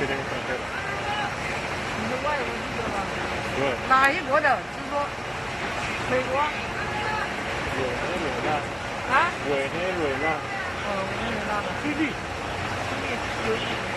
确定上市了。我也不知道吧。对。哪一国的？是说美国？委内瑞拉。啊？委内瑞拉。委内瑞拉的。智利。有意思。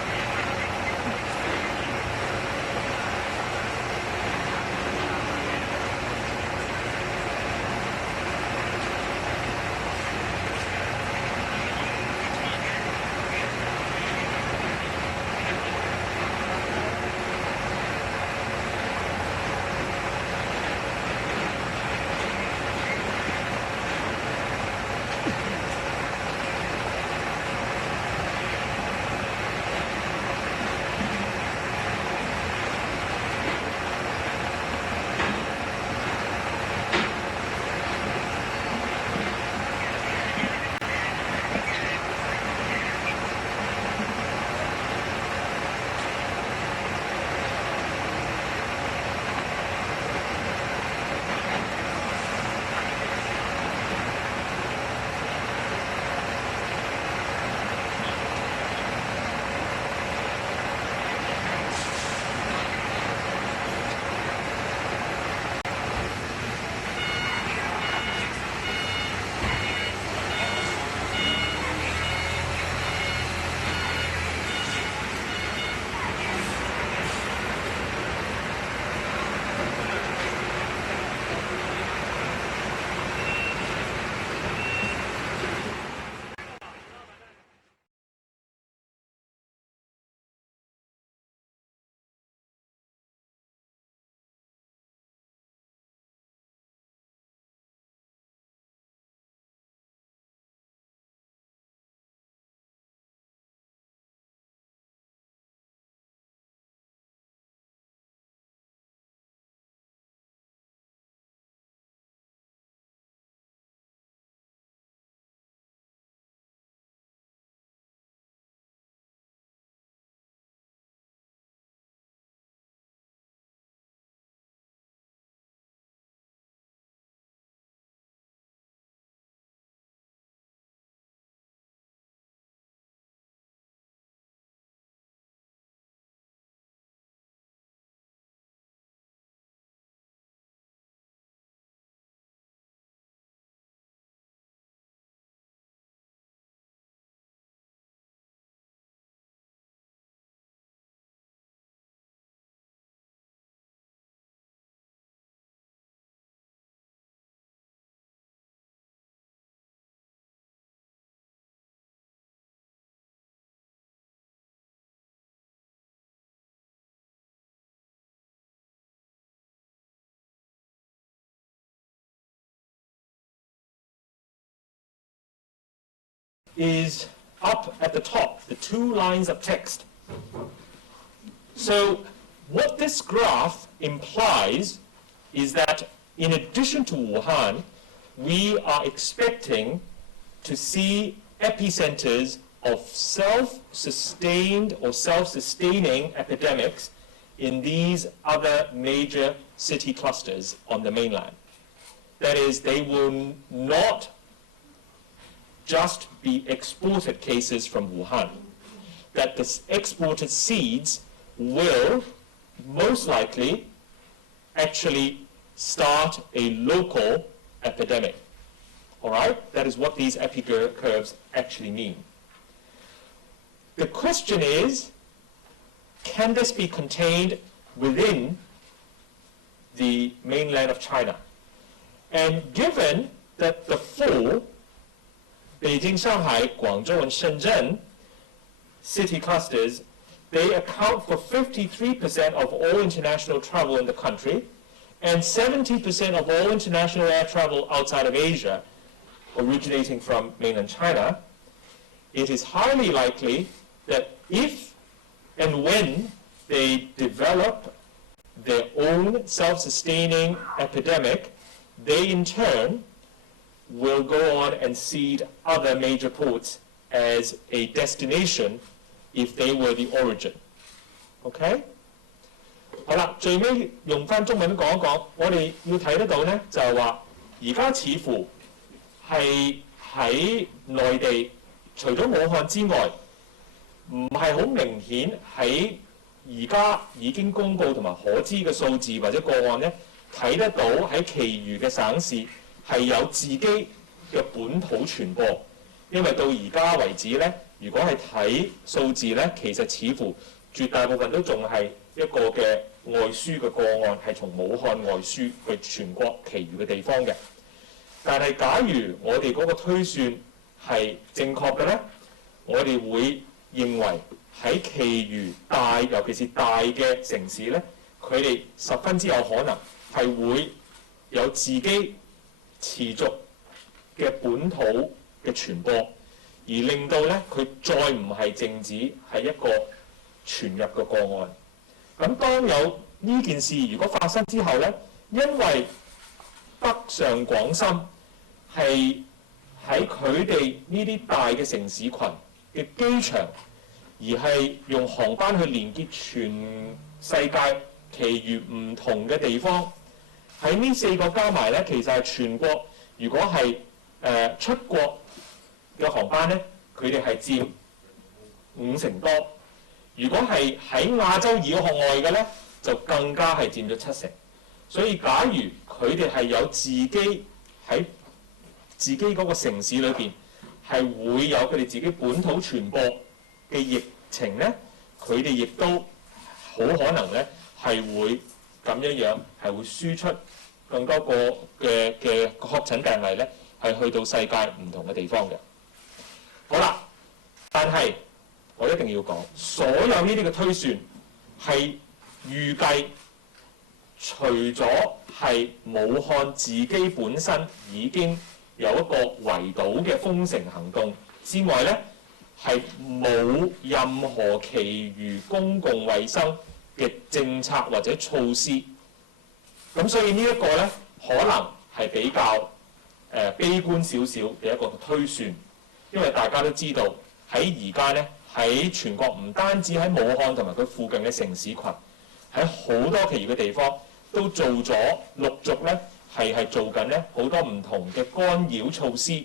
is up at the top, the two lines of text. So what this graph implies is that in addition to Wuhan, we are expecting to see epicenters of self-sustained or self-sustaining epidemics in these other major city clusters on the mainland. That is, they will not just be exported cases from Wuhan, that the exported seeds will most likely actually start a local epidemic. All right? That is what these curves actually mean. The question is, can this be contained within the mainland of China? And given that the four Beijing, Shanghai, Guangzhou, and Shenzhen city clusters, they account for 53% of all international travel in the country, and 70% of all international air travel outside of Asia originating from mainland China, it is highly likely that if and when they develop their own self-sustaining epidemic, they in turn will go on and seed other major ports as a destination if they were the origin. OK？ 好啦，最尾用翻中文講一講，我哋要睇得到呢，就係話而家似乎係喺內地，除咗武漢之外，唔係好明顯喺而家已經公佈同埋可知嘅數字或者個案咧，睇得到喺其餘嘅省市係有自己嘅本土傳播。因為到而家為止咧，如果係睇數字咧，其實似乎絕大部分都仲係一個嘅外輸嘅個案，係從武漢外輸去全國其餘嘅地方嘅。但係假如我哋嗰個推算係正確嘅咧，我哋會認為喺其餘大，尤其是大嘅城市咧，佢哋十分之有可能係會有自己持續嘅本土嘅傳播，而令到咧佢再唔係淨止係一個傳入嘅個案。咁當有呢件事如果發生之後咧，因為北上廣深係喺佢哋呢啲大嘅城市群嘅機場，而係用航班去連結全世界其餘唔同嘅地方。喺呢4個加埋咧，其實係全國如果係出國嘅航班咧，佢哋係佔50%多。如果係喺亞洲以外嘅咧，就更加係佔咗70%。所以假如佢哋係有自己喺自己嗰個城市裏邊係會有佢哋自己本土傳播嘅疫情咧，佢哋亦都好可能咧係會咁樣係會輸出更多個嘅確診病例咧，係去到世界唔同嘅地方嘅。好啦，但係我一定要講，所有呢啲嘅推算係預計，除咗係武漢自己本身已經有一個圍堵嘅封城行動之外咧，係冇任何其餘公共衛生嘅政策或者措施。咁所以呢一個咧，可能係比較悲觀少少嘅一個推算，因為大家都知道喺而家咧，喺全國唔單止喺武漢同埋佢附近嘅城市群，喺好多其餘嘅地方都做咗陸續咧係做緊咧好多唔同嘅干擾措施，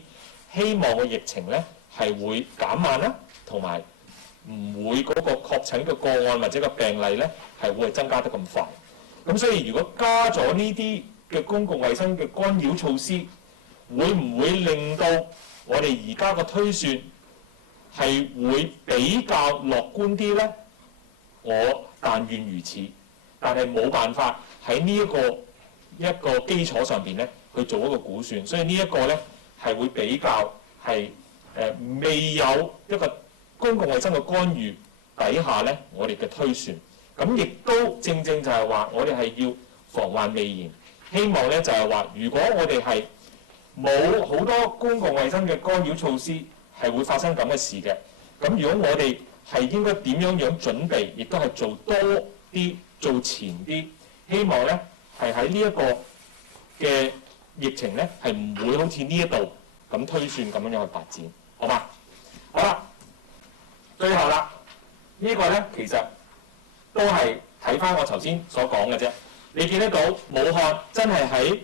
希望個疫情咧係會減慢啦，同埋唔會嗰個確診嘅個案或者個病例咧係會增加得咁快。咁所以如果加咗呢啲嘅公共衛生嘅干擾措施，會唔會令到我哋而家個推算係會比較樂觀啲呢？我但願如此，但係冇辦法喺呢一個基礎上邊咧去做一個估算，所以呢一個咧係會比較係未有一個公共衛生嘅干預底下咧，我哋嘅推算。咁亦都正正就係話，我哋係要防患未然，希望咧就係話，如果我哋係冇好多公共衛生嘅干擾措施，係會發生咁嘅事嘅。咁如果我哋係應該點樣準備，亦都係做多啲、做前啲，希望咧係喺呢一個嘅疫情咧係唔會好似呢一度咁推算咁樣去發展，好嘛？好啦，最後啦，呢個咧其實都係睇翻我頭先所講嘅啫。你見得到武漢真係喺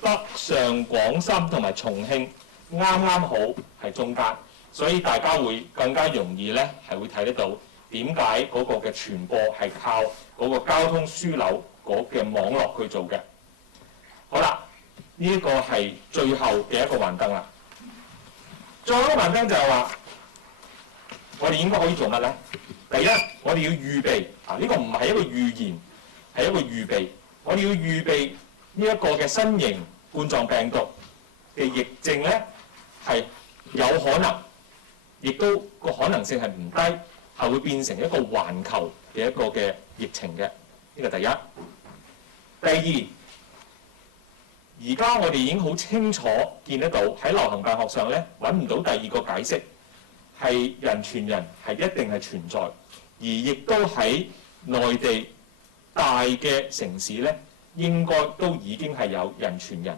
北上廣深同埋重慶啱啱好係中間，所以大家會更加容易咧係會睇得到點解嗰個嘅傳播係靠嗰個交通樞紐嗰嘅網絡去做嘅。好啦，呢一個係最後嘅一個幻燈啦。最後一個幻燈就係話，我哋應該可以做乜咧？第一，我哋要預備啊！呢個唔係一個預言，係一個預備。我哋要預備呢一個嘅新型冠狀病毒嘅疫症咧，係有可能，亦都個可能性係唔低，係會變成一個環球嘅一個嘅疫情嘅。呢個第一。第二，而家我哋已經好清楚見得到喺流行病學上咧，揾唔到第二個解釋係人傳人係一定係存在，而亦都喺內地大嘅城市咧，應該都已經係有人傳人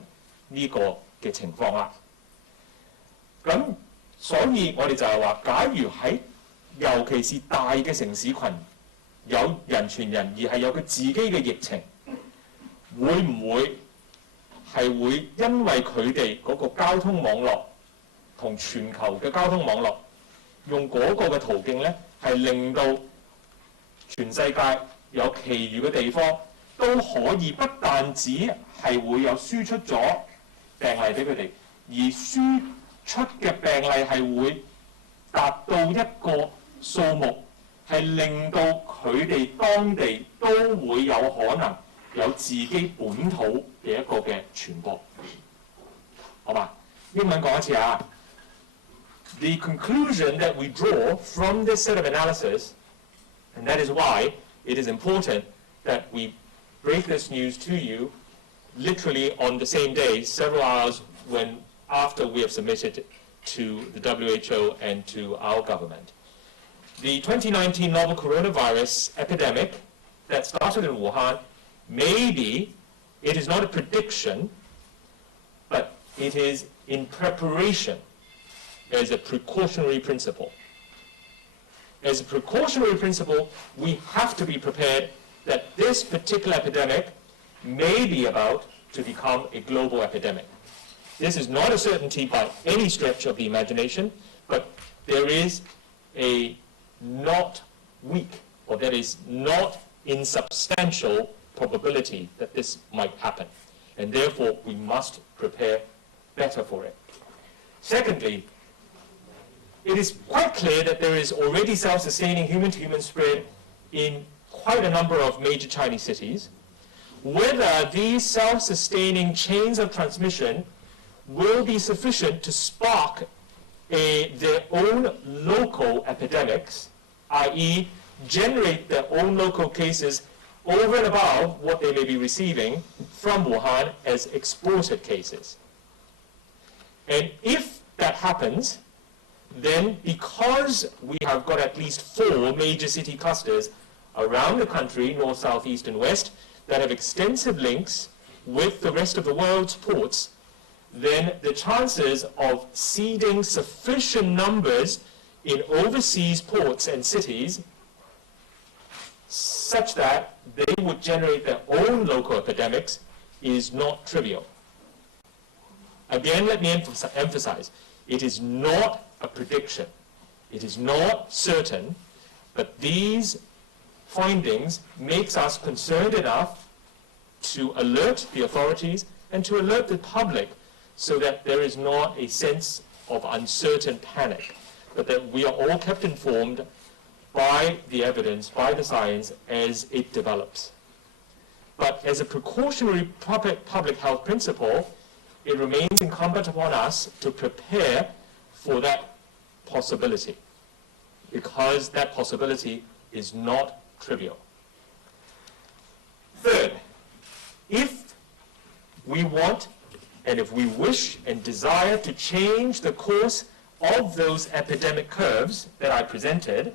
呢個嘅情況啦。咁所以我哋就係話，假如喺尤其是大嘅城市群有人傳人，而係有佢自己嘅疫情，會唔會係會因為佢哋嗰個交通網絡同全球嘅交通網絡用嗰個嘅途徑咧，係令到全世界有其餘嘅地方都可以不但止係會有輸出咗病例俾佢哋，而輸出嘅病例係會達到一個數目，係令到佢哋當地都會有可能有自己本土嘅一個嘅傳播，好嘛？英文講一次啊。The conclusion that we draw from this set of analysis, and that is why it is important that we break this news to you literally on the same day, several hours after we have submitted to the WHO and to our government. The 2019 novel coronavirus epidemic that started in Wuhan, maybe it is not a prediction, but it is in preparation as a precautionary principle. As a precautionary principle, we have to be prepared that this particular epidemic may be about to become a global epidemic. This is not a certainty by any stretch of the imagination, but there is a not weak, or there is not insubstantial probability that this might happen. And therefore, we must prepare better for it. Secondly, it is quite clear that there is already self-sustaining human-to-human spread in quite a number of major Chinese cities. Whether these self-sustaining chains of transmission will be sufficient to spark their own local epidemics, i.e. generate their own local cases over and above what they may be receiving from Wuhan as exported cases. And if that happens, then because we have got at least 4 major city clusters around the country, north, south, east, and west, that have extensive links with the rest of the world's ports, then the chances of seeding sufficient numbers in overseas ports and cities such that they would generate their own local epidemics is not trivial. Again, let me emphasize, it is not a prediction. It is not certain, but these findings makes us concerned enough to alert the authorities and to alert the public so that there is not a sense of uncertain panic, but that we are all kept informed by the evidence, by the science as it develops. But as a precautionary public health principle, it remains incumbent upon us to prepare for that possibility, because that possibility is not trivial. Third, if we want and if we wish and desire to change the course of those epidemic curves that I presented,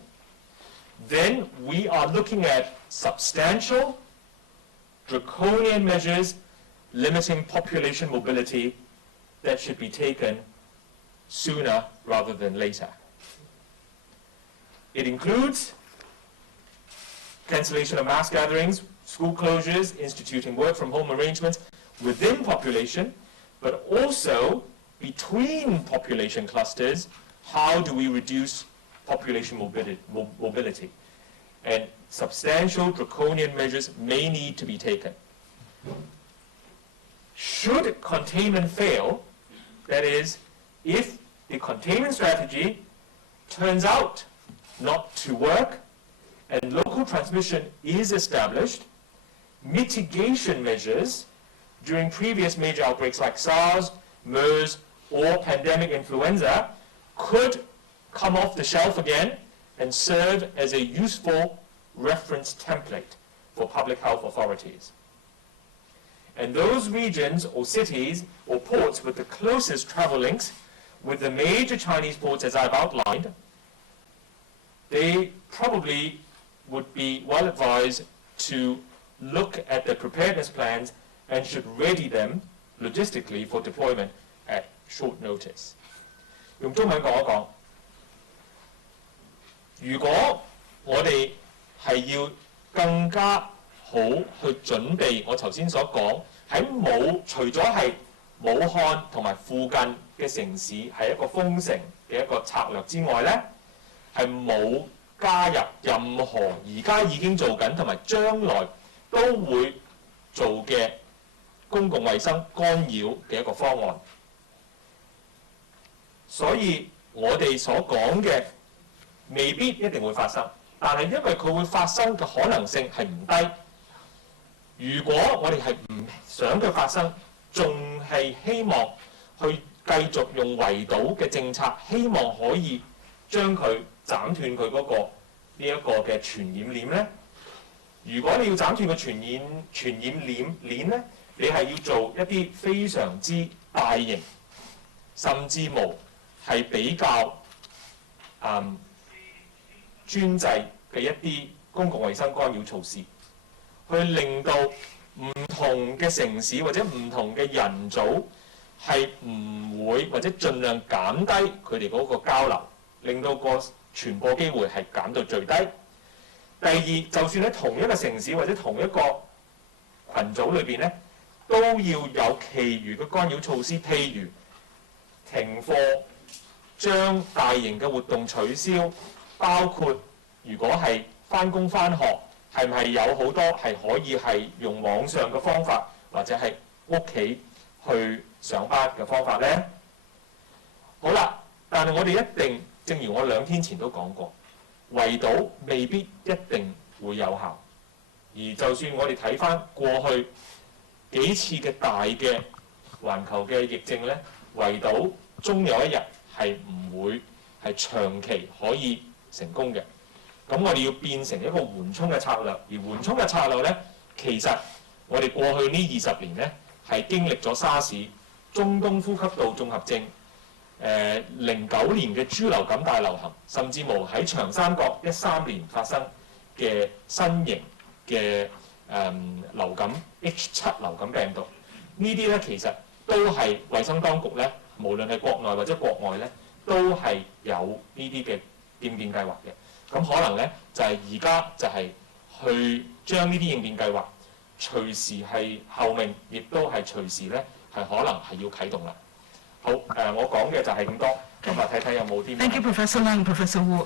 then we are looking at substantial, draconian measures limiting population mobility that should be taken sooner rather than later. It includes cancellation of mass gatherings, school closures, instituting work-from-home arrangements within population, but also between population clusters, how do we reduce population mobility? And substantial draconian measures may need to be taken. Should containment fail, that is, if the containment strategy turns out not to work and local transmission is established, mitigation measures during previous major outbreaks like SARS, MERS, or pandemic influenza could come off the shelf again and serve as a useful reference template for public health authorities. And those regions or cities or ports with the closest travel links with the major Chinese ports as I've outlined, they probably would be well advised to look at their preparedness plans and should ready them logistically for deployment at short notice. 用中文講一講，如果我哋係要更加好去準備我頭先所講，除咗係武漢同埋附近嘅城市係一個封城嘅一個策略之外呢，係冇加入任何而家已經做緊同埋將來都會做嘅公共衛生干擾嘅一個方案。所以我哋所講嘅未必一定會發生，但係因為佢會發生嘅可能性係唔低。如果我哋係唔想佢發生，仲係希望去繼續用圍堵嘅政策，希望可以將佢斬斷佢嗰個呢一個嘅傳染鏈呢。如果你要斬斷個傳染鏈呢，你係要做一啲非常之大型，甚至無係比較專制嘅一啲公共衛生干擾措施，去令到唔同嘅城市或者唔同嘅人組係唔會或者盡量減低佢哋嗰個交流，令到個傳播機會係減到最低。第二，就算喺同一個城市或者同一個群組裏邊咧，都要有其餘嘅干擾措施，譬如停課、將大型嘅活動取消，包括如果係返工返學，係唔係有好多係可以係用網上嘅方法，或者係屋企去上班嘅方法呢？好啦，但係我哋一定，正如我2天前都講過，圍堵未必一定會有效。而就算我哋睇返過去幾次嘅大嘅環球嘅疫症呢，圍堵終有一日係唔會係長期可以成功嘅。咁我哋要變成一個緩衝嘅策略，而緩衝嘅策略呢，其實我哋過去呢20年呢，係經歷咗沙士、中東呼吸道綜合症、09年嘅豬流感大流行，甚至乎喺長三角13年發生嘅新型嘅流感 H7 流感病毒，呢啲呢，其實都係衛生當局呢，無論係國內或者國外呢，都係有呢啲嘅應變計劃嘅。咁可能咧就係而家就係去將呢啲應變計劃隨時係後面，亦都係隨時咧係可能係要啟動啦。好，我講嘅就係咁多，咁啊睇睇有冇啲。Thank you, Professor Lang, Professor Wu.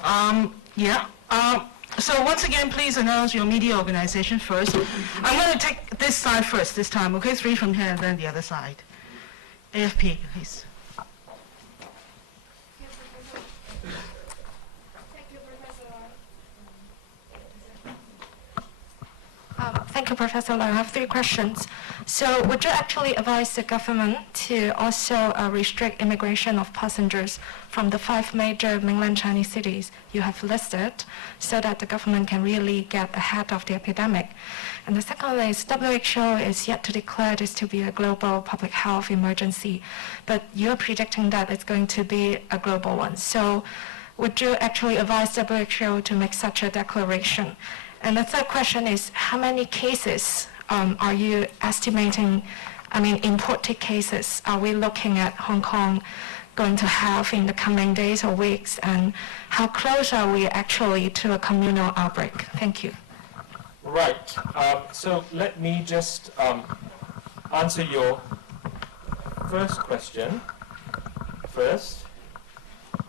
So once again, please announce your media organization first. I'm going to take this side first this time, okay? 3 from here and then the other side. AFP, please. Thank you, Professor Lang. I have 3 questions. So would you actually advise the government to also restrict immigration of passengers from the 5 major mainland Chinese cities you have listed so that the government can really get ahead of the epidemic? And the second is WHO is yet to declare this to be a global public health emergency, but you're predicting that it's going to be a global one. So would you actually advise WHO to make such a declaration? And the third question is, how many cases are you estimating, imported cases, are we looking at Hong Kong going to have in the coming days or weeks? And how close are we actually to a communal outbreak? Thank you. Right. So let me just answer your first question first.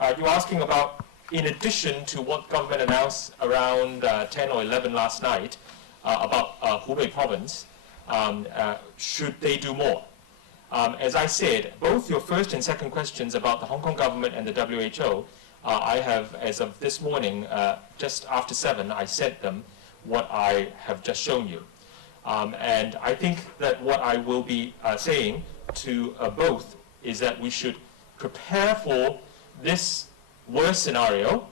You're asking about, in addition to what government announced around 10 or 11 last night about Hubei province, should they do more? As I said, both your first and second questions about the Hong Kong government and the WHO, I have, as of this morning, just after 7, I sent them what I have just shown you. And I think that what I will be saying to both is that we should prepare for this worst scenario,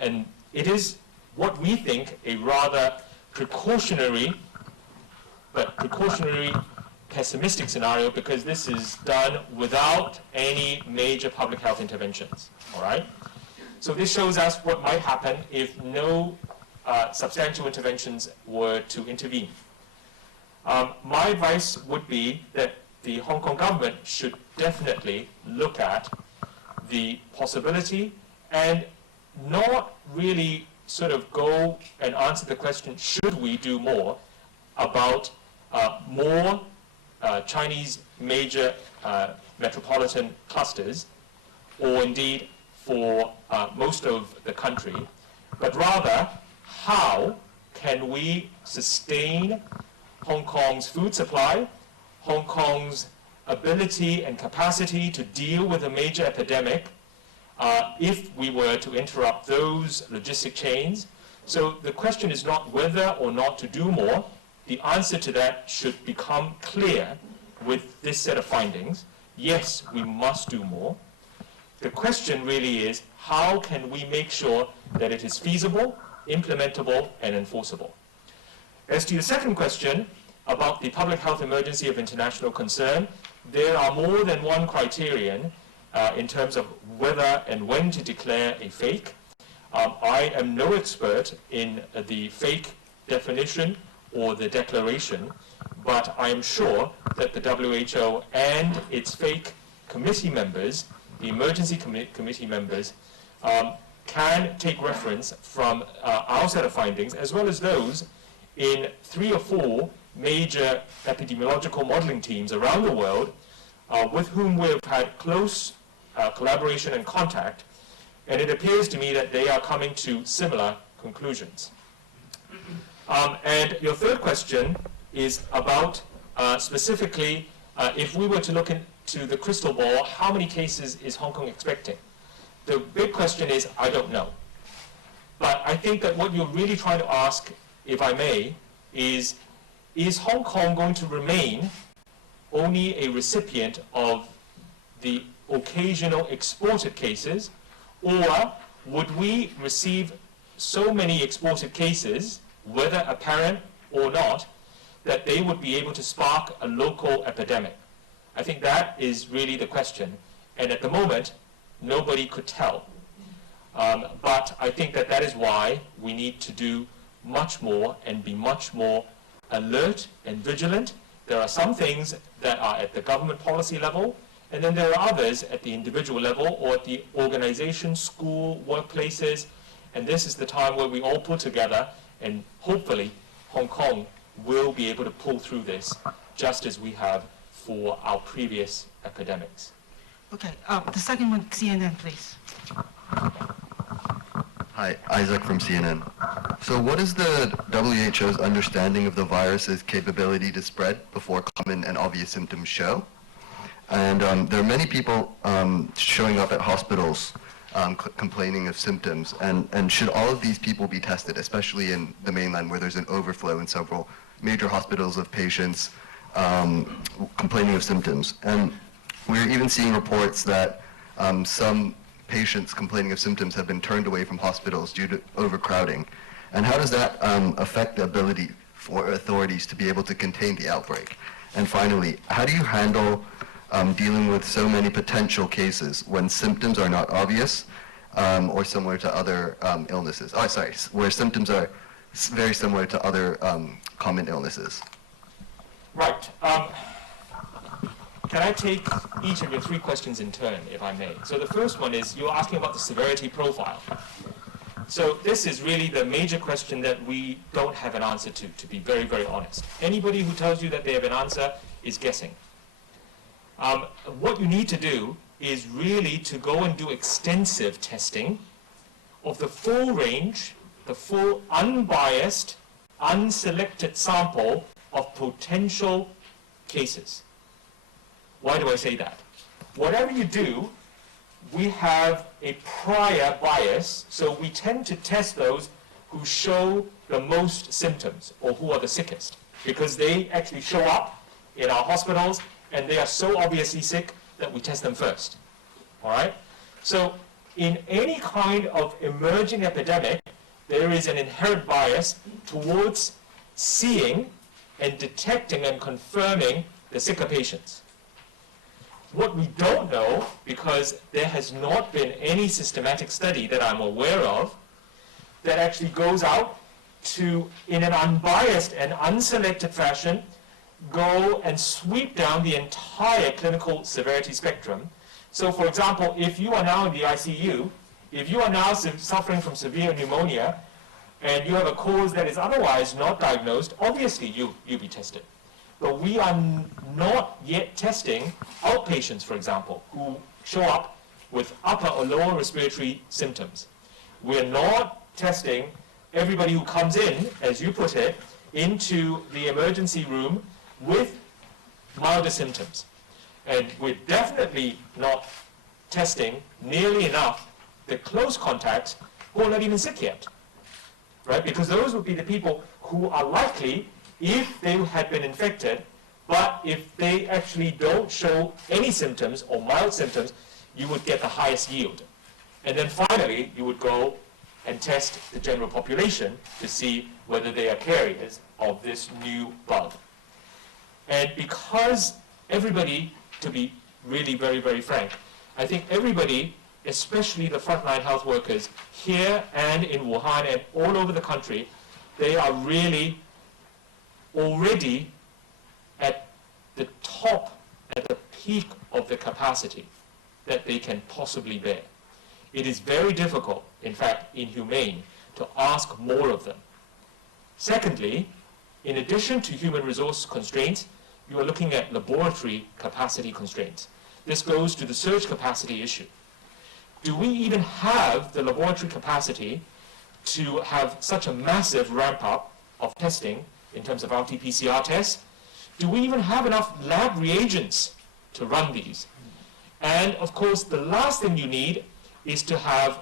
and it is what we think a rather precautionary pessimistic scenario, because this is done without any major public health interventions. All right? So this shows us what might happen if no substantial interventions were to intervene. My advice would be that the Hong Kong government should definitely look at the possibility and not really sort of go and answer the question, should we do more, about more Chinese major metropolitan clusters, or indeed for most of the country, but rather how can we sustain Hong Kong's food supply, Hong Kong's ability and capacity to deal with a major epidemic if we were to interrupt those logistic chains. So the question is not whether or not to do more. The answer to that should become clear with this set of findings. Yes, we must do more. The question really is, how can we make sure that it is feasible, implementable, and enforceable? As to your second question about the public health emergency of international concern, there are more than one criterion in terms of whether and when to declare a fake. I am no expert in the fake definition or the declaration, but I am sure that the WHO and its fake committee members, the emergency committee members, can take reference from our set of findings, as well as those in 3 or 4 major epidemiological modeling teams around the world with whom we've had close collaboration and contact, and it appears to me that they are coming to similar conclusions. And your third question is about specifically if we were to look into the crystal ball, how many cases is Hong Kong expecting? The big question is, I don't know. But I think that what you're really trying to ask, if I may, is Hong Kong going to remain only a recipient of the occasional exported cases, or would we receive so many exported cases, whether apparent or not, that they would be able to spark a local epidemic? I think that is really the question, and at the moment, nobody could tell. But I think that that is why we need to do much more and be much more alert and vigilant. There are some things that are at the government policy level, and then there are others at the individual level or at the organization, school, workplaces, and this is the time where we all pull together, and hopefully Hong Kong will be able to pull through this just as we have for our previous epidemics. Okay, the second one, CNN, please. Hi, Isaac from CNN. So what is the WHO's understanding of the virus's capability to spread before common and obvious symptoms show? And there are many people showing up at hospitals complaining of symptoms, and should all of these people be tested, especially in the mainland where there's an overflow in several major hospitals of patients complaining of symptoms? And we're even seeing reports that some patients complaining of symptoms have been turned away from hospitals due to overcrowding. And how does that affect the ability for authorities to be able to contain the outbreak? And finally, how do you handle dealing with so many potential cases when symptoms are not obvious or similar to other illnesses? Oh, sorry, where symptoms are very similar to other common illnesses. Right. Can I take each of your 3 questions in turn, if I may? So the first one is, you're asking about the severity profile. So this is really the major question that we don't have an answer to be very, very honest. Anybody who tells you that they have an answer is guessing. What you need to do is really to go and do extensive testing of the full range, the full unbiased, unselected sample of potential cases. Why do I say that? Whatever you do, we have a prior bias, so we tend to test those who show the most symptoms or who are the sickest, because they actually show up in our hospitals and they are so obviously sick that we test them first. All right? So in any kind of emerging epidemic, there is an inherent bias towards seeing and detecting and confirming the sicker patients. What we don't know, because there has not been any systematic study that I'm aware of that actually goes out to, in an unbiased and unselected fashion, go and sweep down the entire clinical severity spectrum. So for example, if you are now in the ICU, if you are now suffering from severe pneumonia, and you have a cause that is otherwise not diagnosed, obviously you'll be tested. But we are not yet testing outpatients, for example, who show up with upper or lower respiratory symptoms. We're not testing everybody who comes in, as you put it, into the emergency room with milder symptoms. And we're definitely not testing nearly enough the close contacts who are not even sick yet, right? Because those would be the people who are likely, if they had been infected, but if they actually don't show any symptoms or mild symptoms, you would get the highest yield. And then finally, you would go and test the general population to see whether they are carriers of this new bug. And because everybody, to be really very, very frank, I think everybody, especially the frontline health workers here and in Wuhan and all over the country, they are really already at the top, at the peak of the capacity that they can possibly bear. It is very difficult, in fact, inhumane, to ask more of them. Secondly, in addition to human resource constraints, you are looking at laboratory capacity constraints. This goes to the surge capacity issue. Do we even have the laboratory capacity to have such a massive ramp-up of testing in terms of RT-PCR tests? Do we even have enough lab reagents to run these? And of course, the last thing you need is to have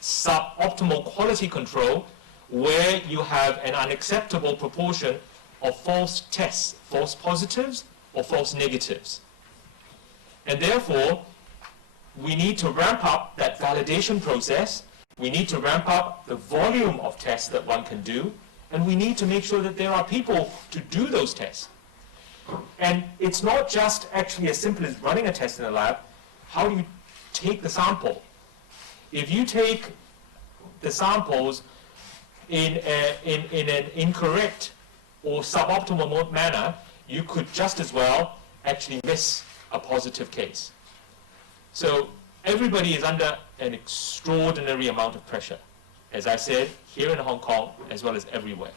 suboptimal quality control where you have an unacceptable proportion of false tests, false positives or false negatives. And therefore, we need to ramp up that validation process. We need to ramp up the volume of tests that one can do. And we need to make sure that there are people to do those tests. And it's not just actually as simple as running a test in a lab. How do you take the sample? If you take the samples in an incorrect or suboptimal manner, you could just as well actually miss a positive case. So everybody is under an extraordinary amount of pressure, as I said, here in Hong Kong as well as everywhere.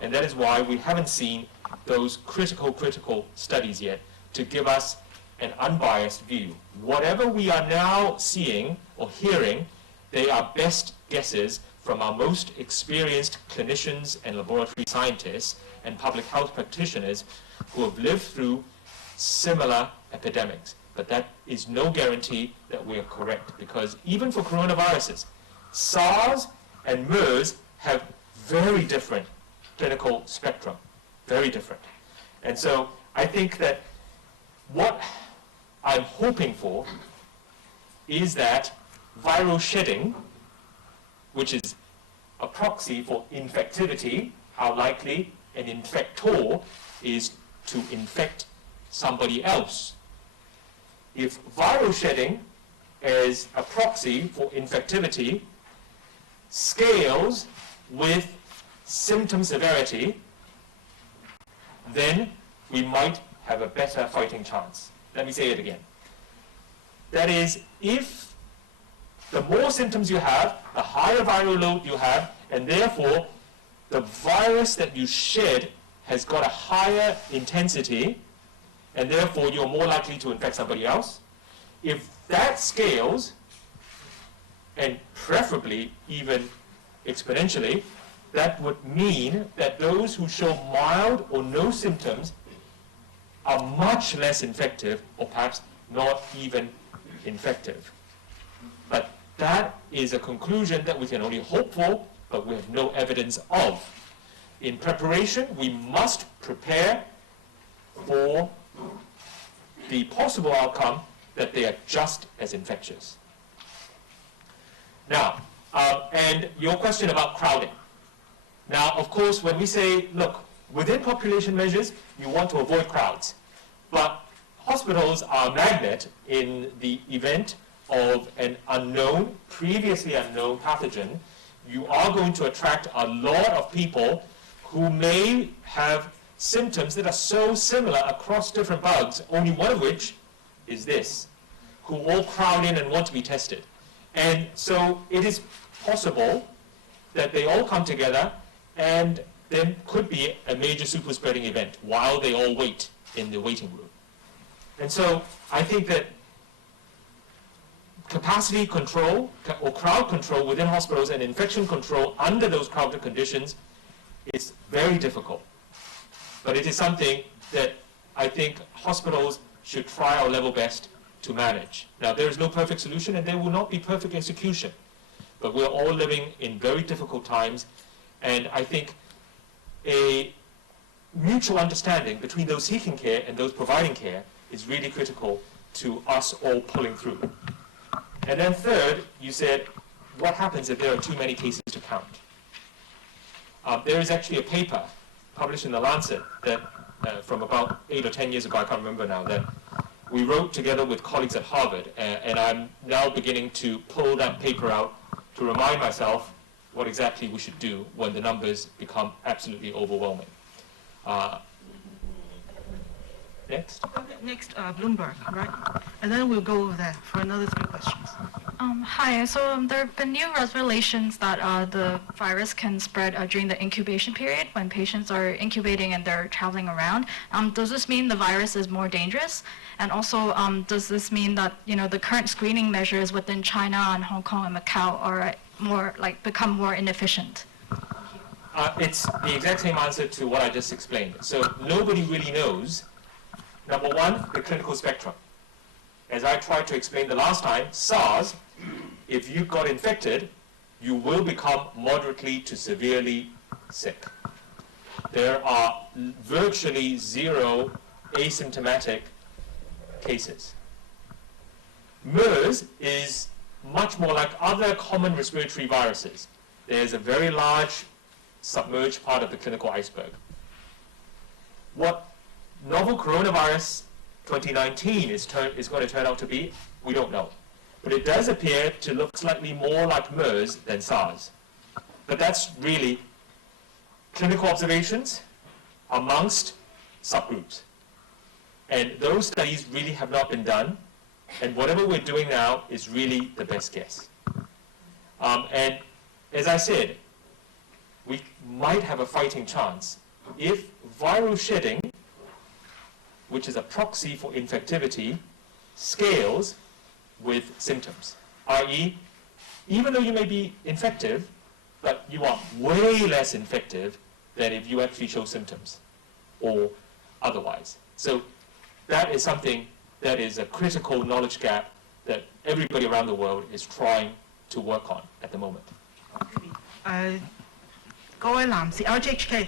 And that is why we haven't seen those critical studies yet to give us an unbiased view. Whatever we are now seeing or hearing, they are best guesses from our most experienced clinicians and laboratory scientists and public health practitioners who have lived through similar epidemics. But that is no guarantee that we are correct, because even for coronaviruses, SARS and MERS have very different clinical spectrum, very different. And so I think that what I'm hoping for is that viral shedding, which is a proxy for infectivity, how likely an infector is to infect somebody else. If viral shedding is a proxy for infectivity, scales with symptom severity, then we might have a better fighting chance. Let me say it again. That is, if the more symptoms you have, the higher viral load you have, and therefore the virus that you shed has got a higher intensity, and therefore you're more likely to infect somebody else. If that scales, and preferably even exponentially, that would mean that those who show mild or no symptoms are much less infective, or perhaps not even infective. But that is a conclusion that we can only hope for, but we have no evidence of. In preparation, we must prepare for the possible outcome that they are just as infectious. Now, and your question about crowding. Now, of course, when we say, look, within population measures, you want to avoid crowds. But hospitals are a magnet in the event of an unknown, previously unknown pathogen. You are going to attract a lot of people who may have symptoms that are so similar across different bugs, only one of which is this, who all crowd in and want to be tested. And so it is possible that they all come together, and there could be a major super spreading event while they all wait in the waiting room. And so I think that capacity control or crowd control within hospitals and infection control under those crowded conditions is very difficult. But it is something that I think hospitals should try our level best to manage. Now, there is no perfect solution and there will not be perfect execution. But we're all living in very difficult times, and I think a mutual understanding between those seeking care and those providing care is really critical to us all pulling through. And then third, you said, what happens if there are too many cases to count? There is actually a paper published in The Lancet that from about 8 or 10 years ago, I can't remember now, that we wrote together with colleagues at Harvard, and I'm now beginning to pull that paper out to remind myself what exactly we should do when the numbers become absolutely overwhelming. Next. Okay, next, Bloomberg, right? And then we'll go over there for another 3 questions. Hi, so there have been new revelations that the virus can spread during the incubation period when patients are incubating and they're traveling around. Does this mean the virus is more dangerous? And also, does this mean that the current screening measures within China and Hong Kong and Macau are become more inefficient? It's the exact same answer to what I just explained. So nobody really knows. Number one, the clinical spectrum. As I tried to explain the last time, SARS, if you got infected, you will become moderately to severely sick. There are virtually 0 asymptomatic cases. MERS is much more like other common respiratory viruses. There's a very large submerged part of the clinical iceberg. What novel coronavirus 2019 is going to turn out to be, we don't know. But it does appear to look slightly more like MERS than SARS. But that's really clinical observations amongst subgroups. And those studies really have not been done. And whatever we're doing now is really the best guess. And as I said, we might have a fighting chance if viral shedding, which is a proxy for infectivity, scales with symptoms. I.e., even though you may be infective, but you are way less infective than if you actually show symptoms or otherwise. So that is something that is a critical knowledge gap that everybody around the world is trying to work on at the moment. 各位男士 RGHK。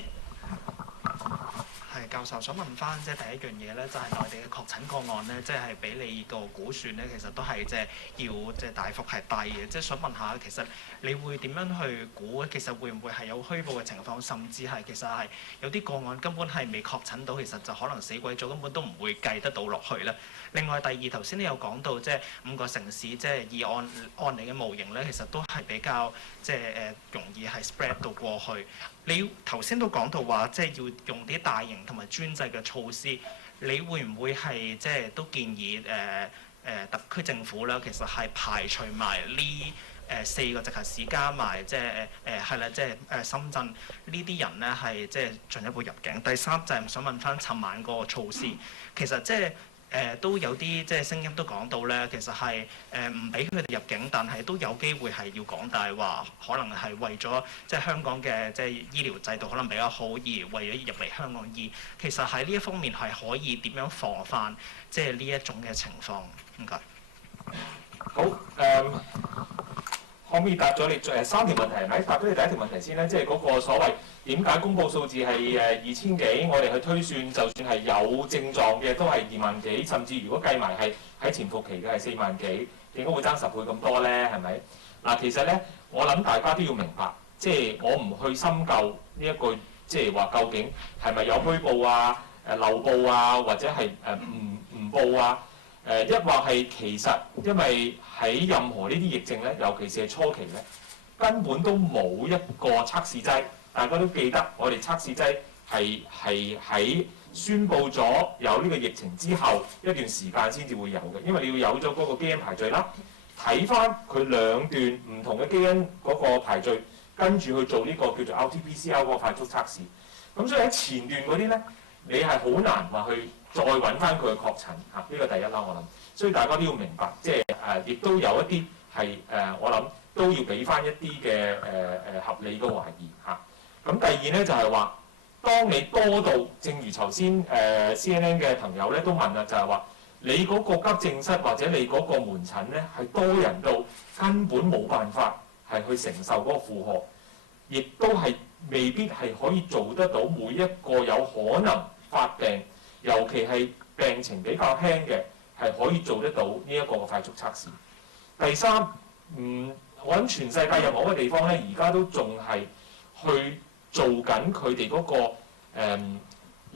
係教授想問翻，即係第一樣嘢咧，就係內地嘅確診個案咧，即係俾你個估算咧，其實都係即係要即係大幅係低嘅。即係想問下，其實你會點樣去估？其實會唔會係有虛報嘅情況，甚至係其實係有啲個案根本係未確診到，其實就可能死鬼咗，根本都唔會計得到落去咧。另外第二，頭先你有講到即係5個城市即係以案例嘅模型咧，其實都係比較即係容易係 spread 到過去。你頭先都講到話，即係要用啲大型同埋專制嘅措施，你會唔會係即係都建議特區政府啦，其實係排除埋呢4個直轄市加埋即係係啦，即係深圳呢啲人咧係即係進一步入境。第三就係想問翻尋晚嗰個措施，其實即係。都有啲即係聲音都講到咧，其實係唔俾佢哋入境，但係都有機會係要講大話，可能係為咗即係香港嘅即係醫療制度可能比較好，而為咗入嚟香港醫。其實喺呢一方面係可以點樣防範即係呢一種嘅情況？唔該。好可唔可以答咗你3條問題係咪？答咗你第一條問題先咧，即係嗰個所謂點解公佈數字係2000幾，我哋去推算就算係有症狀嘅都係2萬幾，甚至如果計埋係喺潛伏期嘅係4萬幾，點解會爭10倍咁多咧？係咪？嗱，其實咧，我諗大家都要明白，即係我唔去深究呢一個，即係話究竟係咪有虛報啊、漏報啊，或者係唔報啊？抑或係其實因為喺任何呢啲疫症咧，尤其是係初期咧，根本都冇一個測試劑。大家都記得，我哋測試劑係喺宣佈咗有呢個疫情之後一段時間先至會有嘅，因為你要有咗嗰個基因排序啦，睇翻佢2段唔同嘅基因嗰個排序，跟住去做呢個叫做 RT-PCR 嗰個快速測試。咁所以喺前段嗰啲咧，你係好難話再揾翻佢嘅確診嚇，呢個第一啦，我諗。所以大家都要明白，即係亦都有一啲係我諗都要俾翻一啲嘅合理嘅懷疑嚇。咁第二咧就係話，當你多到，正如頭先CNN 嘅朋友咧都問啦，就係話你嗰個急症室或者你嗰個門診咧係多人到根本冇辦法係去承受嗰個負荷，亦都係未必係可以做得到每一個有可能發病，尤其係病情比較輕嘅，係可以做得到呢一個嘅快速測試。第三，我諗全世界任何一個地方咧，而家都仲係去做緊佢哋嗰個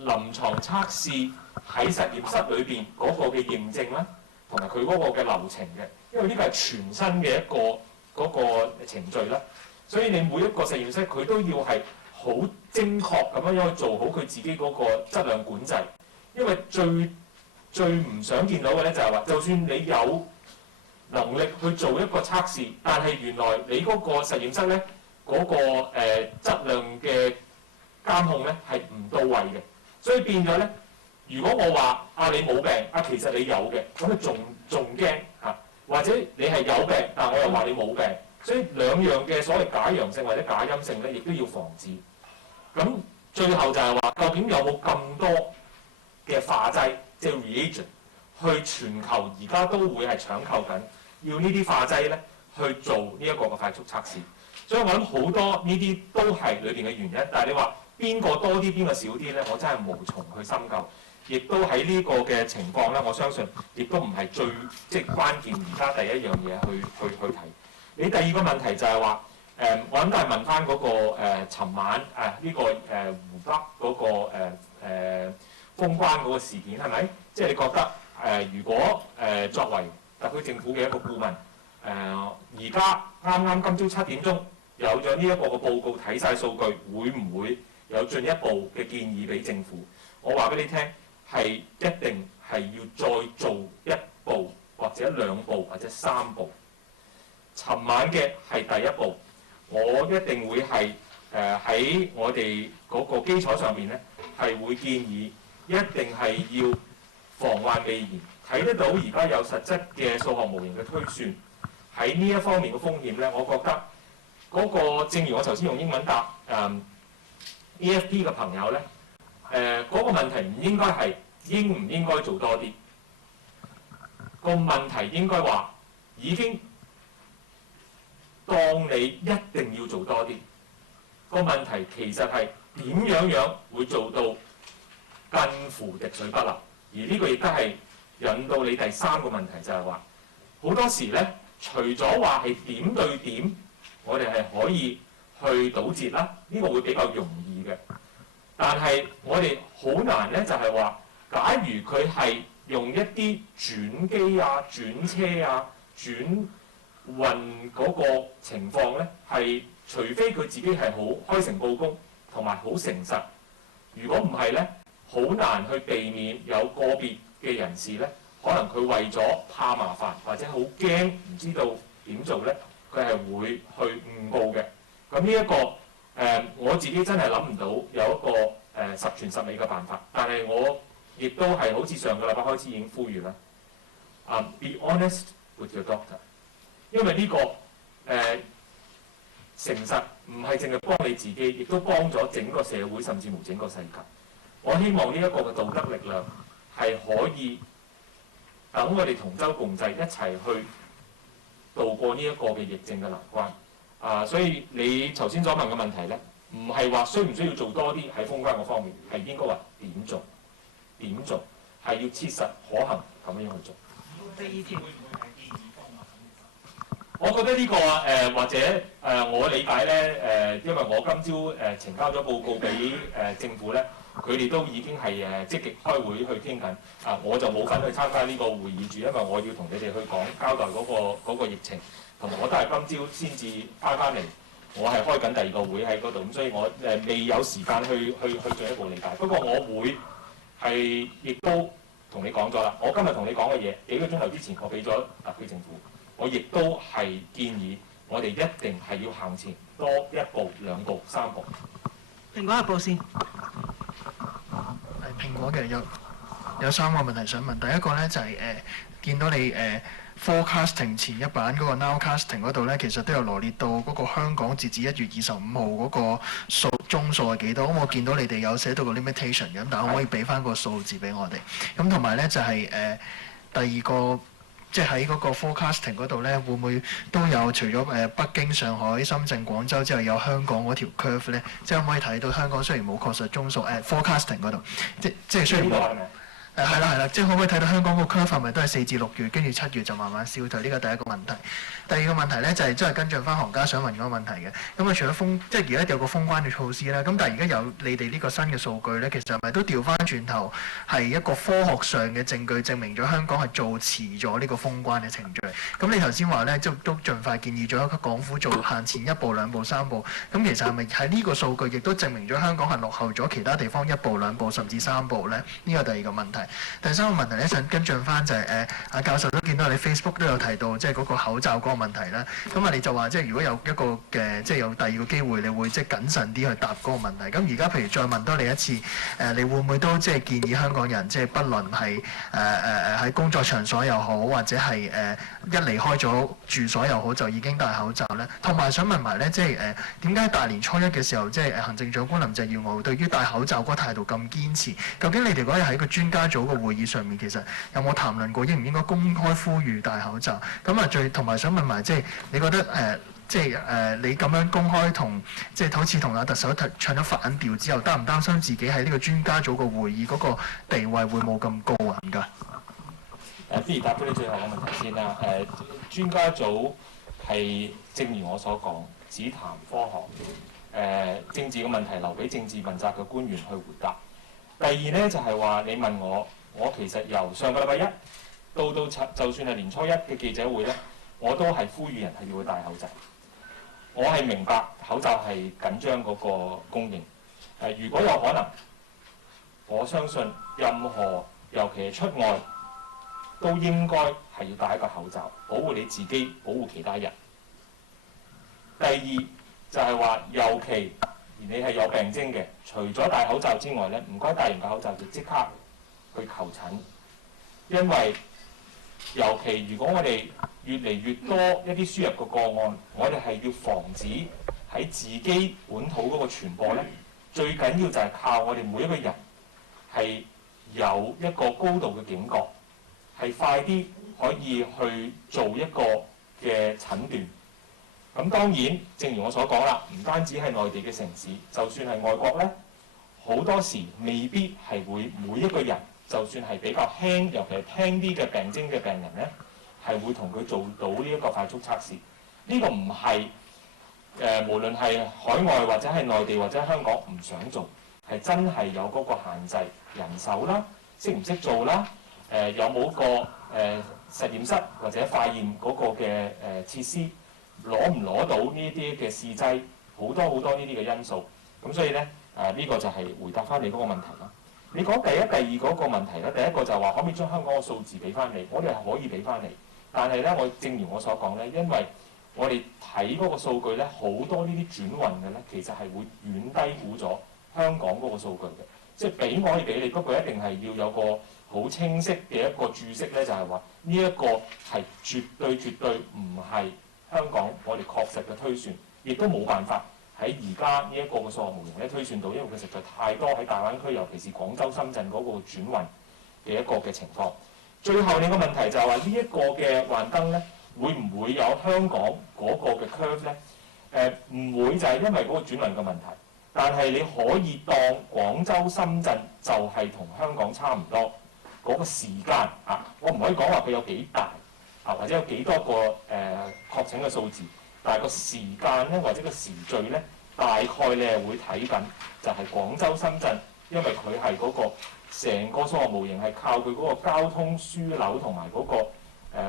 臨床測試喺實驗室裏邊嗰個嘅認證啦，同埋佢嗰個嘅流程嘅，因為呢個係全新嘅一個嗰個程序啦，所以你每一個實驗室佢都要係好精確咁樣去做好佢自己嗰個質量管制，因為最唔想見到嘅咧就係話，就算你有能力去做一個測試，但係原來你嗰個實驗室咧嗰個質量嘅監控咧係唔到位嘅，所以變咗咧，如果我話你冇病其實你有嘅，咁你仲驚嚇，或者你係有病，但我又話你冇病，所以兩樣嘅所謂假陽性或者假陰性咧，亦都要防止。咁最後就係話，究竟有冇咁多嘅化劑，即係 reagent， 去全球而家都會係搶購緊，要呢啲化劑咧去做呢一個嘅快速測試。所以我諗好多呢啲都係裏邊嘅原因，但係你話邊個多啲邊個少啲咧，我真係無從去深究。亦都喺呢個嘅情況咧，我相信亦都唔係即係關鍵。而家第一樣嘢去睇。你第二個問題就係話我諗都係問翻嗰個尋晚呢個湖北嗰個封關嗰個事件係咪？即係你覺得如果作為特區政府嘅一個顧問，而家啱今朝7點鐘有咗呢一個嘅報告，睇晒數據，會唔會有進一步嘅建議俾政府？我話俾你聽，係一定係要再做一步或者2步或者3步。尋晚嘅係第一步，我一定會係喺我哋嗰個基礎上面咧，係會建議一定係要防患未然，睇得到而家有實質嘅數學模型嘅推算，喺呢一方面嘅風險咧，我覺得嗰個正如我頭先用英文答EFP 嘅朋友咧，嗰個問題唔應該係應唔應該做多啲，個問題應該話已經當你一定要做多啲，個問題其實係點樣會做到近乎滴水不漏，而呢個亦都係引到你第3個問題，就係話好多時咧，除咗話係點對點，我哋係可以去堵截啦，呢個會比較容易嘅。但係我哋好難咧，就係話，假如佢係用一啲轉機啊、轉車啊、轉運嗰個情況咧，係除非佢自己係好開誠佈公同埋好誠實，如果唔係咧，好難去避免有個別嘅人士咧，可能佢為咗怕麻煩或者好驚唔知道點做咧，佢係會去誤報嘅。咁呢一個我自己真係諗唔到有一個十全十美嘅辦法，但係我亦都係好似上個禮拜開始已經呼籲啦。Be honest with your doctor， 因為呢個誠實唔係淨係幫你自己，亦都幫咗整個社會，甚至乎整個世界。我希望呢一個嘅道德力量係可以等我哋同舟共濟，一齊去渡過呢一個嘅疫症嘅難關。所以你頭先所問嘅問題咧，唔係話需唔需要做多啲喺封關嗰方面，係應該話點做，係要切實可行咁樣去做。第二條，我覺得呢個或者我理解咧因為我今朝呈交咗報告俾政府咧，佢哋都已經係積極開會去傾緊。我就冇份去參加呢個會議住，因為我要同你哋去講交代嗰個疫情，同埋我都係今朝先至翻嚟，我係開緊第2個會喺嗰度，咁所以我未有時間去進一步理解。不過我會係亦都同你講咗啦，我今日同你講嘅嘢幾個鐘頭之前我俾咗特區政府，我亦都係建議我哋一定係要行前多1步、2步、3步。蘋果日報先。係蘋果嘅有3個問題想問。第一個咧就係、見到你forecasting 前一版嗰個 nowcasting 嗰度咧，其實都有羅列到嗰個香港截至1月25號嗰個宗數係幾多？咁我見到你哋有寫到個 limitation 嘅，但係可唔可以俾翻個數字俾我哋？咁同埋咧就係、第二個。即係喺嗰個 forecasting 嗰度咧，會唔會都有除咗北京、上海、深圳、廣州之後，有香港嗰條 curve 咧？即係可唔可以睇到香港雖然冇確實宗數forecasting 嗰度，即係雖然冇。係啦，即係可唔可以睇到香港個 curve 係咪都係4至6月，跟住7月就慢慢消退？呢個第一個問題。第二個問題咧就係真係跟進翻行家想問嗰個問題嘅。咁啊，除咗即係而家有個封關嘅措施啦，咁但係而家有你哋呢個新嘅數據咧，其實係咪都調翻轉頭係一個科學上嘅證據，證明咗香港係做遲咗呢個封關嘅程序？咁你頭先話咧，都盡快建議咗港府做行前1步、2步、3步。咁其實係咪喺呢個數據亦都證明咗香港係落後咗其他地方1步、2步甚至3步咧？呢個第二個問題。第三個問題咧，想跟進翻就係阿教授都見到你 Facebook 都有提到，即係嗰個口罩嗰個問題啦。咁啊，你就話即係如果有一個嘅即係有第二個機會，你會即係謹慎啲去答嗰個問題。咁而家譬如再問多你一次，你會唔會都即係建議香港人即係不論係喺工作場所又好，或者係一離開咗住所又好，就已經戴口罩咧？同埋想問埋咧，即係點解大年初一嘅時候，即係行政長官林鄭月娥對於戴口罩嗰個態度咁堅持？究竟你哋嗰日喺個專家組個會議上面，其實有冇談論過應唔應該公開呼籲戴口罩？咁啊，同埋想問埋，即係你覺得你咁樣公開同即係好似同阿特首唱咗反調之後，擔唔擔心自己喺呢個專家組個會議嗰個地位會冇咁高啊？唔該。不如答咗你最後嘅問題先啦。專家組係正如我所講，只談科學。政治嘅問題留俾政治問責嘅官員去回答。第二呢，就係話你問我其實由上個禮拜一到就算係年初一嘅記者會呢，我都係呼籲人係要去戴口罩。我係明白口罩係緊張嗰個供應。如果有可能，我相信任何尤其係出外都應該係要戴一個口罩，保護你自己，保護其他人。第二就係話，尤其你係有病徵嘅，除咗戴口罩之外呢，唔該戴完個口罩就即刻去求診，因為尤其如果我哋越嚟越多一啲輸入嘅個案，我哋係要防止喺自己本土嗰個傳播呢。最緊要就係靠我哋每一個人係有一個高度嘅警覺，係快啲可以去做一個嘅診斷。咁當然，正如我所講啦，唔單止係內地嘅城市，就算係外國呢，好多時未必係會每一個人，就算係比較輕，尤其係輕啲嘅病徵嘅病人呢，係會同佢做到呢一個快速測試。呢個唔係無論係海外或者係內地或者香港唔想做，係真係有嗰個限制人手啦，識唔識做啦，有冇個實驗室或者化驗嗰個嘅設施，攞唔攞到呢啲嘅試劑，好多好多呢啲嘅因素。咁所以呢，呢個就係回答翻你嗰個問題啦。你講第一、第二嗰個問題咧，第一個就係話可唔可以將香港嘅數字俾翻你？我哋係可以俾翻你，但係咧，正如我所講咧，因為我哋睇嗰個數據咧，好多呢啲轉運嘅咧，其實係會遠低估咗香港嗰個數據嘅。即係俾我可以俾你，不過一定係要有個好清晰嘅一個注釋咧，就係話呢一個係絕對唔係香港我哋確實嘅推算，亦都冇辦法喺而家呢一個嘅數學模型咧推算到，因為佢實在太多喺大灣區，尤其是廣州、深圳嗰個轉運嘅一個嘅情況。最後你個問題就係話呢一個嘅幻燈咧，會唔會有香港嗰個嘅 curve 咧？唔會，就係因為嗰個轉運嘅問題。但係你可以當廣州、深圳就係同香港差唔多嗰個時間啊。我唔可以講話佢有幾大啊，或者有幾多個確診嘅數字。但係個時間咧，或者個時序咧，大概你係會睇緊，就係廣州、深圳，因為佢係嗰個成個數學模型係靠佢嗰個交通樞紐同埋嗰個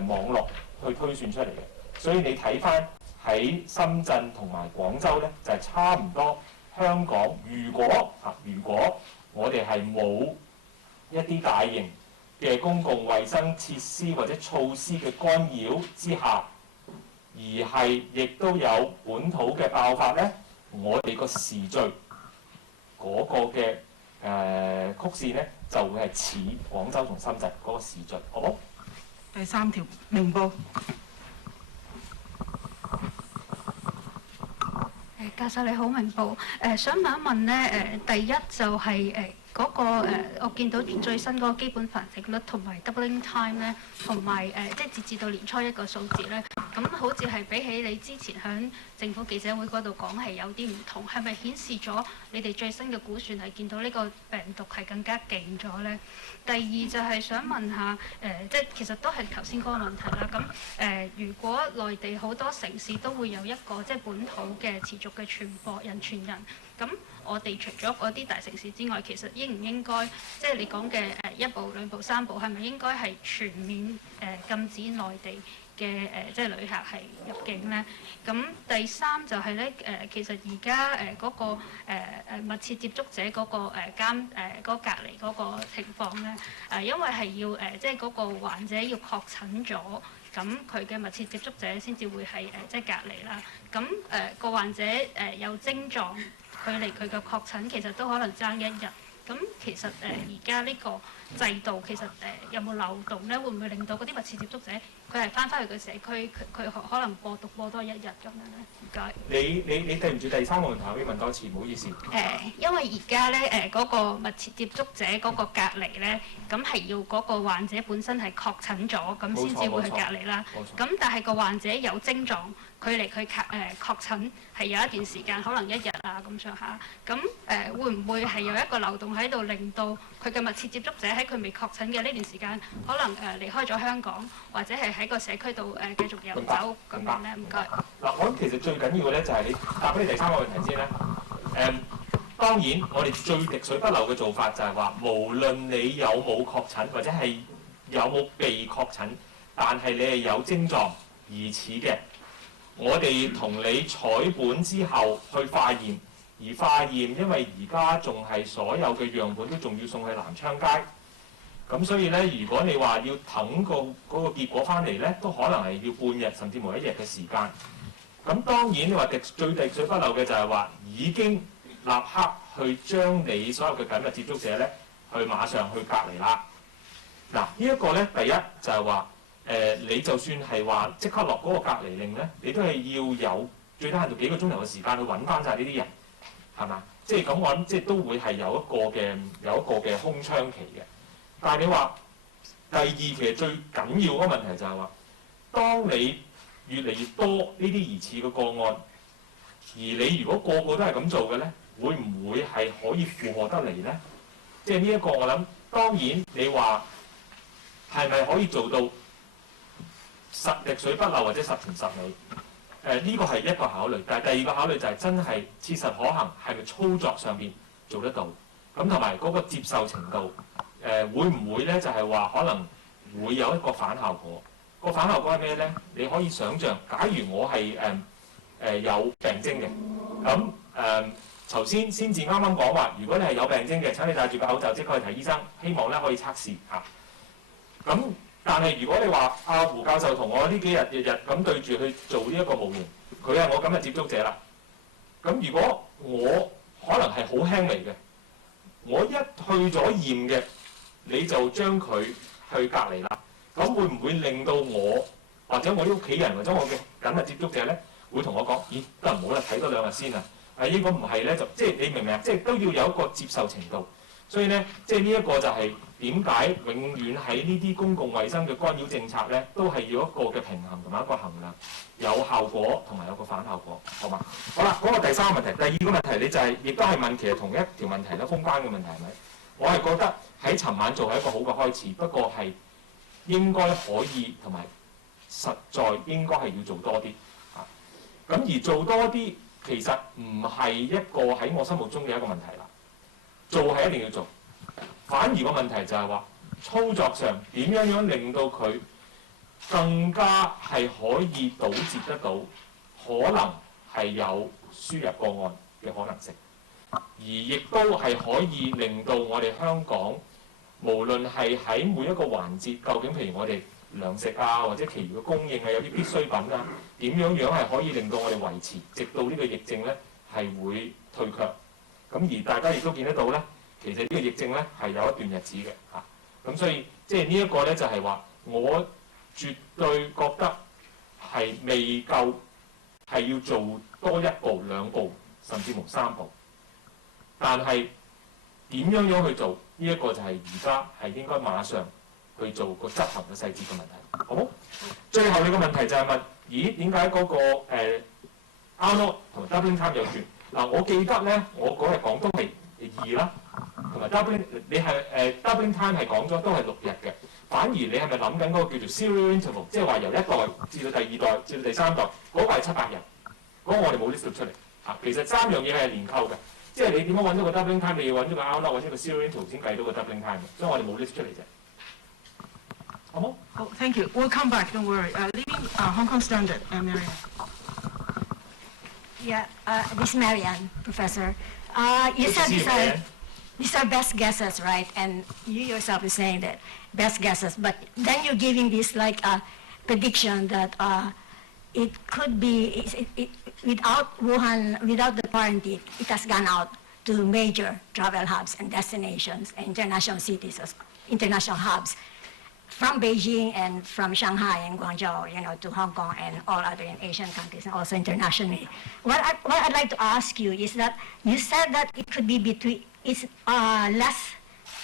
網絡去推算出嚟嘅。所以你睇翻喺深圳同埋廣州咧，就係差唔多。香港如果我哋係冇一啲大型嘅公共衛生設施或者措施嘅干擾之下，而係亦都有本土嘅爆發咧，我哋個時序嗰個嘅曲線咧就會係似廣州同深圳嗰個時序，好冇？第3條明報。教授你好，明報。想問一問咧，第一就係嗰個我見到最新嗰個基本繁殖率同埋 doubling time 咧，同埋即係截至到年初一個數字咧，咁好似係比起你之前響政府記者會嗰度講係有啲唔同，係咪顯示咗你哋最新嘅估算係見到呢個病毒係更加勁咗咧？第二就係想問下即係其實都係頭先嗰個問題啦。咁如果內地好多城市都會有一個即係本土嘅持續嘅傳播人傳人，咁我哋除咗嗰啲大城市之外，其實應唔應該即係你講嘅1步、2步、3步，係咪應該係全面禁止內地嘅即係旅客係入境咧？咁第三就係咧其實而家嗰個密切接觸者嗰個嗰個隔離嗰個情況咧因為係要即係嗰個患者要確診咗，咁佢嘅密切接觸者先至會係即係隔離啦。咁個患者有症狀，距離佢嘅確診其實都可能爭1日。咁其實而家呢個制度其實有冇漏洞咧？會唔會令到嗰啲密切接觸者佢係翻去個社區，佢可能播多1日咁樣咧？唔該。你對唔住第3個問題，可以問多次，唔好意思。因為而家咧嗰個密切接觸者嗰個隔離咧，咁係要嗰個患者本身係確診咗，咁先至會去隔離啦。咁但係個患者有症狀，距離佢確診係有一段時間，可能1日啊咁上下。咁會唔會係有一個漏洞喺度，令到佢嘅密切接觸者喺佢未確診嘅呢段時間，可能離開咗香港，或者係喺個社區度繼續遊走咁樣咧？唔該。嗱，我諗其實最緊要嘅咧就係你答俾你第3個問題先啦。當然我哋最滴水不漏嘅做法就係話，無論你有冇確診或者係有冇被確診，但係你係有症狀疑似嘅，我哋同你採本之後去化驗，而化驗因為而家仲係所有嘅樣本都仲要送去南昌街，咁所以咧，如果你話要等嗰個結果翻嚟咧，都可能係要半日甚至乎1日嘅時間。咁當然你話最滴水不漏嘅就係話已經立刻去將你所有嘅緊密接觸者咧，去馬上去隔離啦。嗱，呢一個咧，第一就係話你就算係話即刻落嗰個隔離令咧，你都係要有最低限度幾個鐘頭嘅時間去揾翻晒呢啲人，係嘛？即係咁我諗，即係都會係有一個嘅空窗期嘅。但係你話第二其實最緊要嗰個問題就係話，當你越嚟越多呢啲疑似嘅個案，而你如果個個都係咁做嘅咧，會唔會係可以負荷得嚟咧？即係呢一個我諗，當然你話係咪可以做到實滴水不漏或者10全10美？呢個係一個考慮，但係第二個考慮就係真係切實可行，係咪操作上邊做得到？咁同埋嗰個接受程度，會唔會咧？就係話可能會有一個反效果。個反效果係咩咧？你可以想像，假如我係有病徵嘅，咁頭先至啱啱講話，如果你係有病徵嘅，請你戴住個口罩即刻去睇醫生，希望咧可以測試嚇。咁但係如果你話阿胡教授同我呢幾日日日咁對住去做呢一個模型，佢係我咁嘅接觸者啦。咁如果我可能係好輕微嘅，我一去咗驗嘅，你就將佢去隔離啦。咁會唔會令到我或者我啲屋企人或者我嘅緊密接觸者咧，會同我講：咦，得唔好啦，睇多2日先啊！應該唔係咧，就即係你明唔明啊？即係都要有一個接受程度。所以咧，即係呢一個就係點解永遠喺呢啲公共衛生嘅干擾政策咧，都係要一個嘅平衡同埋一個衡量，有效果同埋有個反效果，好嘛？好啦，嗰個第3個問題，第2個問題你就係亦都係問其實同一條問題啦，封關嘅問題係咪？我係覺得喺尋晚做係一個好嘅開始，不過係應該可以同埋實在應該係要做多啲啊。咁而做多啲其實唔係一個喺我心目中嘅一個問題啦。做係一定要做，反而個問題就係話操作上點樣令到佢更加係可以堵截得到可能係有輸入個案嘅可能性，而亦都係可以令到我哋香港無論係喺每一個環節，究竟譬如我哋糧食啊或者其餘嘅供應係有啲必需品啊，點樣係可以令到我哋維持，直到呢個疫症咧係會退卻。咁而大家亦都見得到咧，其實呢個疫症咧係有一段日子嘅嚇。咁所以即係呢一個咧就係話，我絕對覺得係未夠，係要做多一步、兩步，甚至乎3步。但係點樣去做呢一個就係而家係應該馬上去做個執行嘅細節嘅問題，好冇？最後你個問題就係問，咦點解嗰個R0同埋 doubling time 有轉？嗱，我記得咧，我嗰日講都係2啦，同埋 doubling 你係doubling time 係講咗都係6日嘅，反而你係咪諗緊嗰個叫做 serial interval， 即係話由1代至到第2代至到第3代，嗰個係700日，嗰個我哋冇 list 到出嚟嚇。其實3樣嘢係連扣嘅。即係你點樣揾到個 doubling time， 你要揾咗個 R0或者個 serial interval 先計到個 doubling time 嘅，所以我哋冇 list 出嚟啫。好冇？Oh, thank you. We'll come back. Don't worry. Leading Hong Kong Standard, Marianne. Yeah, this is Marianne, Professor. You said these are best guesses, right? And you yourself is saying that best guesses, but then you're giving this like prediction that it could be without Wuhan, without the quarantine, it has gone out to major travel hubs and destinations, and international cities, international hubs, from Beijing and from Shanghai and Guangzhou, you know, to Hong Kong and all other Asian countries, and also internationally. What I'd like to ask you is that you said that it could be it's less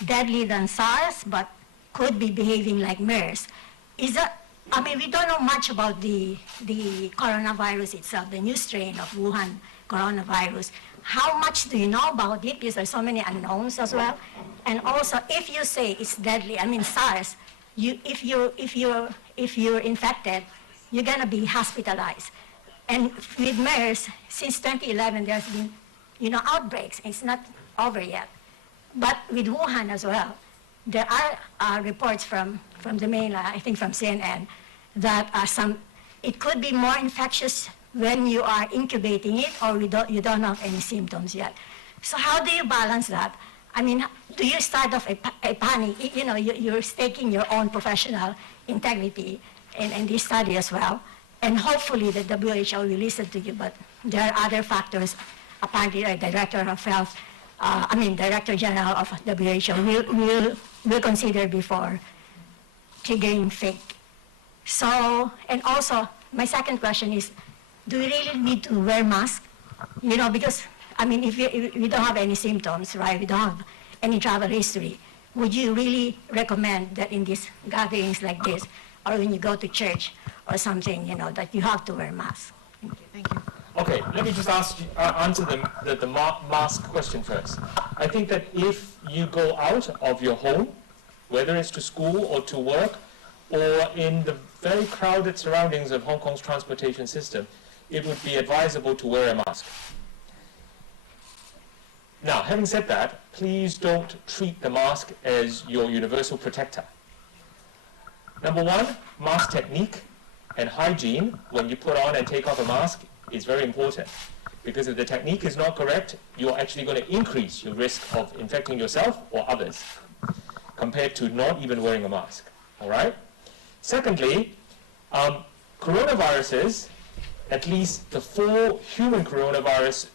deadly than SARS, but could be behaving like MERS. Is that? I mean, we don't know much about the coronavirus itself, the new strain of Wuhan coronavirus. How much do you know about it? Because there's so many unknowns as well. And also, if you say it's deadly, I mean SARS, if you're infected, you're gonna be hospitalized. And with MERS, since 2011, there's been, you know, outbreaks. It's not over yet. But with Wuhan as well, there are reports from the mainland, I think from CNN, that it could be more infectious when you are incubating it or you don't have any symptoms yet. So how do you balance that? I mean, do you start off a panic? You know, you're staking your own professional integrity in this study as well. And hopefully the WHO will listen to you, but there are other factors. Apparently, the Director of Health, Director General of WHO will consider before triggering fake. So, and also, my second question is, do we really need to wear masks? You know, because, I mean, if we don't have any symptoms, right, we don't have any travel history, would you really recommend that in these gatherings like this, or when you go to church or something, you know, that you have to wear masks? Thank you. Okay, let me just answer the mask question first. I think that if you go out of your home, whether it's to school or to work, or in the very crowded surroundings of Hong Kong's transportation system, it would be advisable to wear a mask. Now, having said that, please don't treat the mask as your universal protector. Number one, mask technique and hygiene when you put on and take off a mask is very important, because if the technique is not correct, you're actually going to increase your risk of infecting yourself or others compared to not even wearing a mask. All right? Secondly, coronaviruses, at least the 4 human coronavirus